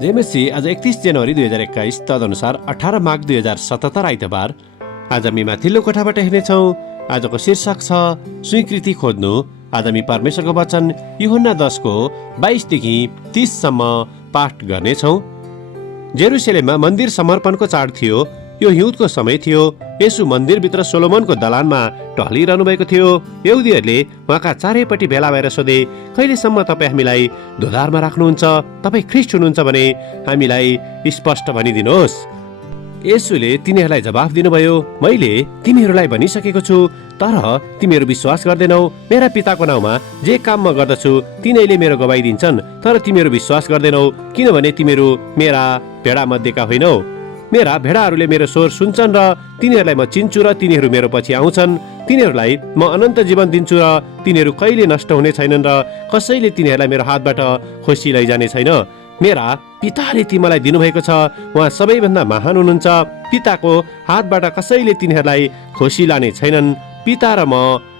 जेएमएससी आज 31 जनवरी 2021 तदनुसार 18 माघ 2077 आइतबार। आज हामी माथिल्लो कोठाबाट हेर्नेछौँ। आजको शीर्षक छ स्वीकृति खोज्नु। आज हामी परमेश्वरको वचन यूहन्ना 10को 22 देखि 30 सम्म पाठ गर्नेछौँ। जेरुसलेममा मन्दिर समर्पणको चाड थियो। यो हिउँदको समय थियो। यसु मन्दिरभित्र सोलोमनको दलानमा टहलिरहनु भएको थियो। यहुदीहरूले उहाँका चारैपट्टि भेला भएर सोधे, कहिलेसम्म तपाईँ हामीलाई दोधारमा राख्नुहुन्छ? तपाईँ ख्रिस्ट हुनुहुन्छ भने हामीलाई स्पष्ट भनिदिनुहोस्। यसुले तिनीहरूलाई जवाफ दिनुभयो, मैले तिमीहरूलाई भनिसकेको छु, तर तिमीहरू विश्वास गर्दैनौ। मेरा पिताको नाउँमा जे काम म गर्दछु तिनीहरूले मेरो गवाई दिन्छन्, तर तिमीहरू विश्वास गर्दैनौ, किनभने तिमीहरू मेरा भेडा मध्येका होइनौ। मेरा भेडाहरूले मेरो स्वर सुन्छन् र तिनीहरूलाई म चिन्छु र तिनीहरू मेरो पछि आउँछन्। तिनीहरूलाई म अनन्त जीवन दिन्छु र तिनीहरू कहिले नष्ट हुने छैनन् र कसैले तिनीहरूलाई मेरो हातबाट खोसी लैजाने छैन। मेरा पिताले ती मलाई दिनुभएको छ। उहाँ सबैभन्दा महान हुनुहुन्छ। पिताको हातबाट कसैले तिनीहरूलाई खोसी लाने छैनन्। पिता र म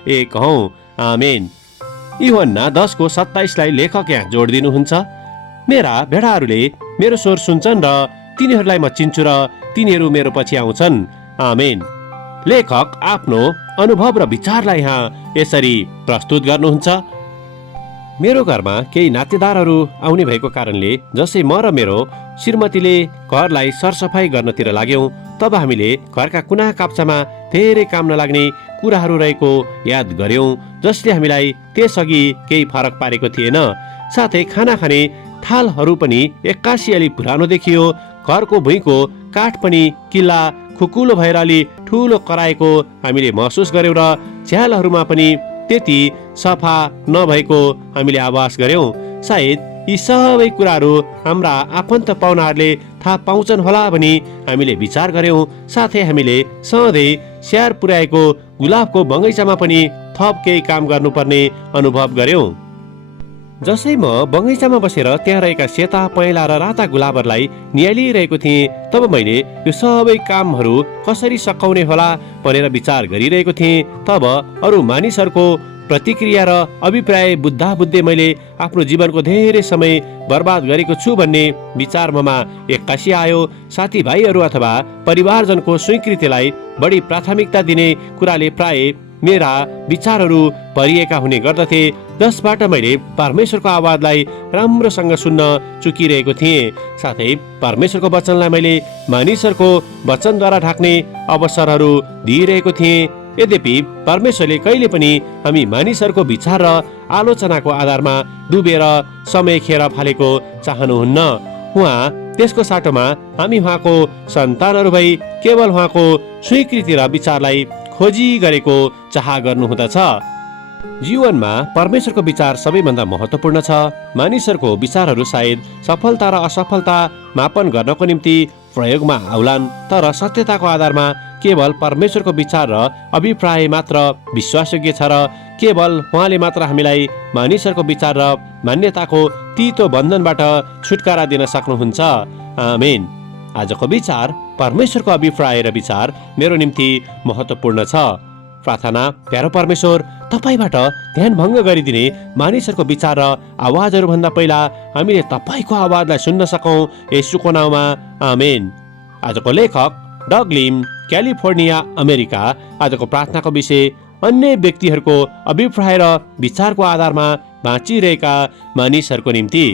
एक हौ। आमेन। यूहन्ना 10को 27लाई लेखक यहाँ जोड दिनुहुन्छ। मेरा भेडाहरूले मेरो स्वर सुन्छन् र तिनीहरूलाई म चिन्छु र तिनीहरू मेरो पछि आउँछन्। आमेन। लेखक आफ्नो अनुभव र विचारलाई यहाँ यसरी प्रस्तुत गर्नुहुन्छ। मेरो घरमा केही नातेदारहरू आउने भएको कारणले जसै म र मेरो श्रीमतीले घरलाई सरसफाई गर्नतिर लाग्यौं, तब हामीले घरका कुना काप्चामा धेरै काम नलाग्ने कुराहरू रहेको याद गर्यौं, जसले हामीलाई त्यसअघि केही फरक पारेको थिएन। साथै खाना खाने थालहरू पनि एक्कासी अलि पुरानो देखियो। घरको भुइँको काठ पनि किल्ला खुकुलो भएर अलि ठुलो कराएको हामीले महसुस गर्यौं र झ्यालहरूमा पनि त्यति सफा नभएको हामीले आभास गर्यौं। सायद यी सबै कुराहरू हाम्रा आफन्त पाहुनाहरूले थाहा पाउँछन् होला भनी हामीले विचार गर्यौं। साथै हामीले सधैँ स्याहार पुर्याएको गुलाबको बगैँचामा पनि थप केही काम गर्नुपर्ने अनुभव गर्यौं। जसै म बगैँचामा बसेर त्यहाँ रहेका सेता पहेँला र राता गुलाबहरूलाई निहालिरहेको थिएँ, तब मैले यो सबै कामहरू कसरी सकाउने होला भनेर विचार गरिरहेको थिएँ। तब अरू मानिसहरूको प्रतिक्रिया र अभिप्राय बुझ्दा बुझ्दै मैले आफ्नो जीवनको धेरै समय बर्बाद गरेको छु भन्ने विचार ममा एक्कासी आयो। साथीभाइहरू अथवा परिवारजनको स्वीकृतिलाई बढी प्राथमिकता दिने कुराले प्राय मेरा विचारहरू भरिएका हुने गर्दथे, जसबाट मैले परमेश्वरको आवाजलाई राम्रोसँग सुन्न चुकिरहेको थिएँ। साथै परमेश्वरको वचनलाई मैले मानिसहरूको वचनद्वारा ढाक्ने अवसरहरू दिइरहेको थिएँ। यद्यपि परमेश्वरले कहिले पनि हामी मानिसहरूको विचार र आलोचनाको आधारमा डुबेर समय खेर फालेको चाहनुहुन्न। उहाँ त्यसको साटोमा हामी उहाँको सन्तानहरू भई केवल उहाँको स्वीकृति र विचारलाई खोजी गरेको चाह गर्नुहुँदछ। जीवनमा परमेश्वरको विचार सबैभन्दा महत्त्वपूर्ण छ। मानिसहरूको विचारहरू सायद सफलता र असफलता मापन गर्नको निम्ति प्रयोगमा आउलान्, तर सत्यताको आधारमा केवल परमेश्वरको विचार र अभिप्राय मात्र विश्वासयोग्य छ र केवल उहाँले मात्र हामीलाई मानिसहरूको विचार र मान्यताको तितो बन्धनबाट छुटकारा दिन सक्नुहुन्छ। आमेन। आजको विचार परमेश्वरको अभिप्राय र विचार मेरो निम्ति महत्त्वपूर्ण छ। प्रार्थना। प्यारो परमेश्वर, तपाईबाट ध्यान भङ्ग गरिदिने मानिसहरूको विचार र आवाजहरू भन्दा पहिला हामीले तपाईको आवाजलाई सुन्न सकौं, येशूको नाउँमा। आमेन। आजको लेखक डग लिम, क्यालिफोर्निया, अमेरिका। आजको प्रार्थनाको विषय अन्य व्यक्तिहरूको अभिप्राय र विचारको आधारमा बाँचिरहेका मानिसहरूको निम्ति।